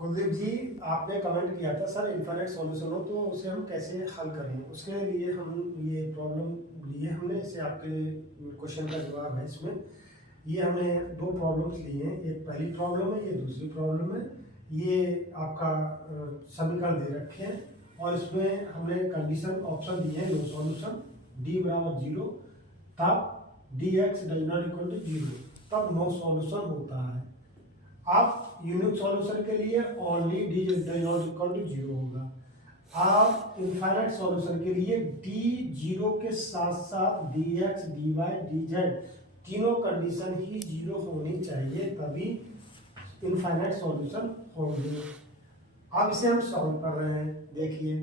कुलदीप जी, आपने कमेंट किया था सर इनफाइनाइट सॉल्यूशन हो तो उसे हम कैसे हल करें। उसके लिए हम ये प्रॉब्लम लिए हमने, इसे आपके क्वेश्चन का जवाब है इसमें। ये हमने दो प्रॉब्लम्स लिए हैं, एक पहली प्रॉब्लम है, ये दूसरी प्रॉब्लम है। ये आपका समीकरण दे रखे हैं और इसमें हमने कंडीशन ऑप्शन दिए हैं नो सॉल्यूशन, डी बराबर 0, तब D x does not equal to 0, तब नो सॉल्यूशन होता है। आप यूनिक सॉल्यूशन के लिए only D does not equal to 0 होगा। आप इनफाइनाइट सॉल्यूशन के लिए डी 0 के साथ साथ D x D y D z तीनों कंडीशन ही 0 होनी चाहिए, तभी इनफाइनाइट सॉल्यूशन होंगे। अब इसे हम सॉल्व कर रहे हैं। देखिए,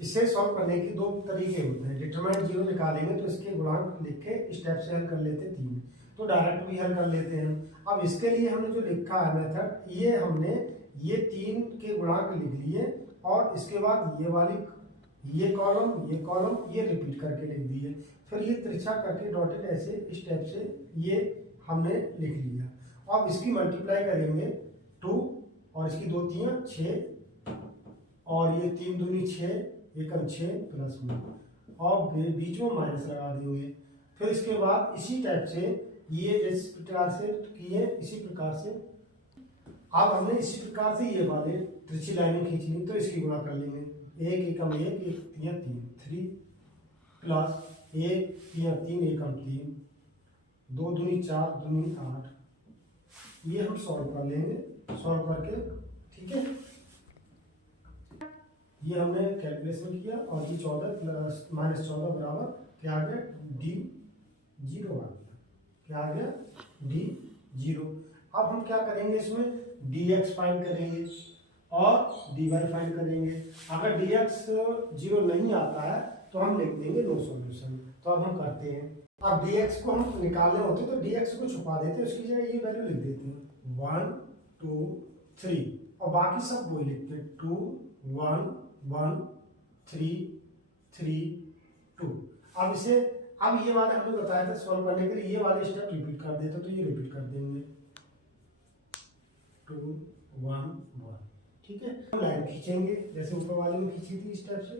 इसे सॉल्व करने के दो तरीके होते हैं। डिटरमिनेंट 0 निकालेंगे तो इसके गुणांक लिख के स्टेप से हल कर लेते 3, तो डायरेक्ट भी हल कर लेते हैं। अब इसके लिए हमने जो लिखा है मेथड, ये हमने ये 3 के गुणांक लिख लिए और इसके बाद ये कॉलम ये रिपीट करके लिख दिए। फिर ये तिरछा करके डॉटेड ऐसे स्टेप से ये हमने लिख लिया। अब इसकी मल्टीप्लाई करेंगे 2 और इसकी 2 3 6 और ये 3 दूनी 6 एकम 6 प्लस 1 और बीच में माइनस लगा देंगे। फिर इसके बाद इसी टाइप से ये जिस प्रकार से किए इसी प्रकार से अब हमने इसी प्रकार से ये वाले तिरछी लाइनें खींच ली, तो इसकी गुणा कर लेंगे। 1 एकम 1 1 3 3 3 प्लस 1 3 3 एकम 3 2 दूनी 4 दूनी 8। ये हम सॉल्व कर लेंगे, सॉल्व करके ठीक है। ये हमने कैलकुलेशन किया और ये 14 प्लस -14 बराबर क्या आ गया, डी 0 आ गया। क्या आ गया, डी 0। अब हम क्या करेंगे, इसमें डी एक्स फाइंड करेंगे और डी वाई फाइंड करेंगे। अगर डी एक्स 0 नहीं आता है तो हम लिख देंगे नो सॉल्यूशन। तो अब हम करते हैं। अब डी एक्स को हम निकालने होते तो डी एक्स को छुपा देते, उसकी जगह ये वैल्यू लिख देते हैं 1 2 3 और बाकी सब वही लिखते हैं 2 1 1 3 3 2। अब इसे ये वाला हमने बताया था सॉल्व करने के लिए, ये वाले स्टेप रिपीट कर देते तो ये रिपीट कर देंगे 2 1 1। ठीक है, हम लाइन खींचेंगे जैसे ऊपर वाले में खींची थी स्टेप से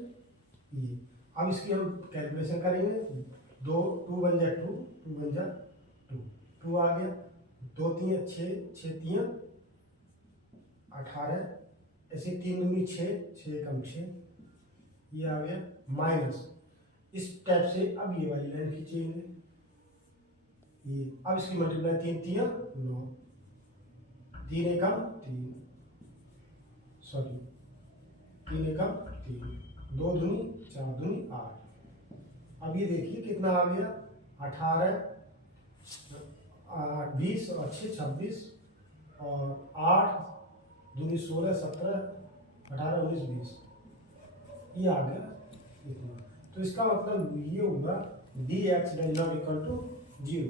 ये। अब इसकी हम कैलकुलेशन करेंगे। 2 2 बन जाए 2 2 बन जाए 2 2 आ गया। 2 3 6 6 3 18 ऐसे 3 दूनी 6 6 कम 6 ये आ गया माइनस इस टाइप से। अब ये वाली लाइन खींचेंगे ये। अब इसकी मल्टीप्लाई 3 3 9 3 एकम 3 सॉरी 3 एकम 3 2 दूनी 4 दूनी 8। अब ये देखिए कितना आ गया 18 20 और 6 26 और 8 दूनी 16 17 18 19 20 ये आ गया इतना। तो इसका मतलब ये होगा D x does not equal to 0।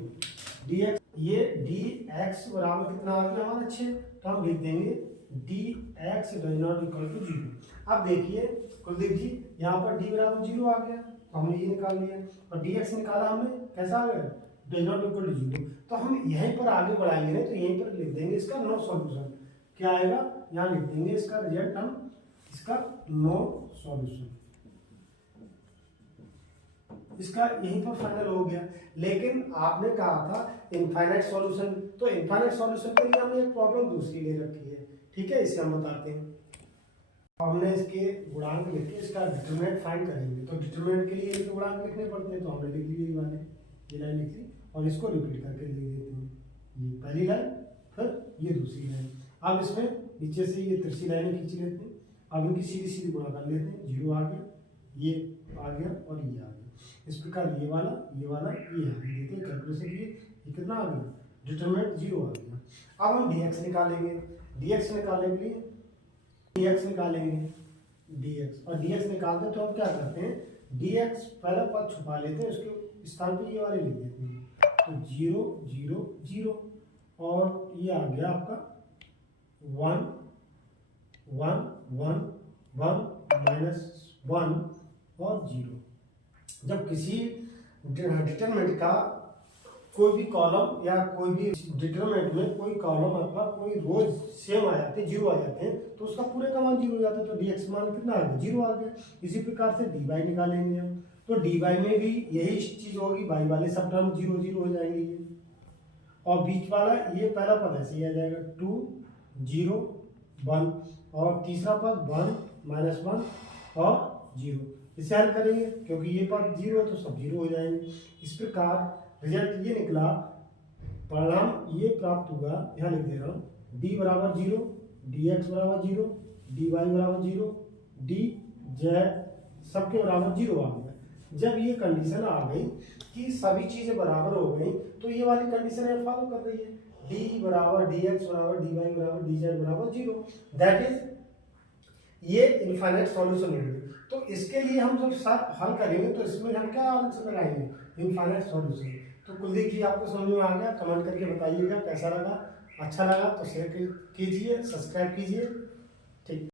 D x ये डी एक्स बराबर कितना आ गया हमारा 6, तो हम लिख देंगे D x does not equal to 0। अब देखिए कुलदीप जी, यहाँ पर डी बराबर 0 आ गया तो हमने ये निकाल लिया और डी एक्स निकाला हमने, कैसा आ गया डज नॉट इक्वल टू 0। तो हम यहीं पर आगे बढ़ाएंगे नहीं तो यहीं पर लिख देंगे इसका नो सॉल्यूशन। क्या आएगा, यहाँ लिख देंगे इसका रिजल्ट हम इसका नो सॉल्यूशन। इसका यहीं पर फाइनल हो गया। लेकिन आपने कहा था इनफाइनाइट सॉल्यूशन, तो इनफाइनाइट सॉल्यूशन के लिए हमने एक प्रॉब्लम दूसरी ले रखी है। ठीक है, इसे हम बताते हैं। हमने इसके गुणांक लिखे, इसका डिटरमिनेंट फाइंड करेंगे। तो डिटरमिनेंट के लिए इनके गुणांक लिखने पड़ते हैं, तो हमने लिख लिए ये वाले, ये लाइन लिख ली और इसको रिपीट करके लिख देते हैं। ये पहली लाइन फिर ये दूसरी लाइन। अब इसमें नीचे से ये तिरछी लाइनें खींच लेते हैं। अब इनकी सीधी सीधी गुणा कर लेते हैं। 0 आ गया, ये आ गया और ये आ गया। इस प्रकार ये वाला ये आ गया। देखते हैं कैलकुलेशन किए, ये कितना आ गया, डिटरमिनेंट 0 आ गया। अब हम dx निकालेंगे। dx निकालने के लिए dx निकालेंगे dx, और dx निकालते हैं तो हम क्या करते हैं, dx पहला पद छुपा लेते हैं, उसके स्थान पे ये वाले लिख देते हैं। तो 0 0 0 और ये आ गया आपका 1 1 1 1 -1 और 0। जब किसी डिटरमिनेंट का कोई भी कॉलम या कोई भी डिटरमिनेंट में कोई कॉलम अथवा कोई रोज सेम आ जाते हैं, जीरो आ जाते हैं, तो उसका पूरे का मान जीरो हो जाता है, तो dx मान कितना आ गया, जीरो आ गया। इसी प्रकार से dy निकालेंगे हम, तो dy में भी यही चीज होगी, y वाले सब टर्म जीरो जीरो हो जाएंगे ये, और बीच वाला ये पहला पद ऐसे ही आ जाएगा 2 0 1, और तीसरा पद 1 -1 और 0। इसे हल करेंगे क्योंकि ये पद जीरो है तो सब जीरो हो जाएंगे। इस प्रकार रिजल्ट ये निकला, परिणाम ये प्राप्त हुआ, यहाँ लिख दे रहा हूँ, d बराबर 0, dx बराबर 0, dy बराबर 0, dz सबके बराबर 0 आ गया। जब ये कंडीशन आ गई कि सभी चीजें बराबर हो गई, तो ये वाली कंडीशन है फॉलो कर रही है, d बराबर dx बराबर dy बराबर dz बराबर 0, दैट इज ये इनफाइनाइट सॉल्यूशन मिलेंगे। तो इसके लिए हम जब सब हल करेंगे तो इसमें हम क्या आंसर लगाएंगे, इनफाइनाइट सॉल्यूशन। तो कुलदीप जी आपको समझ में आ गया, कमेंट करके बताइएगा कैसा लगा, अच्छा लगा तो शेयर कीजिए, सब्सक्राइब कीजिए, ठीक।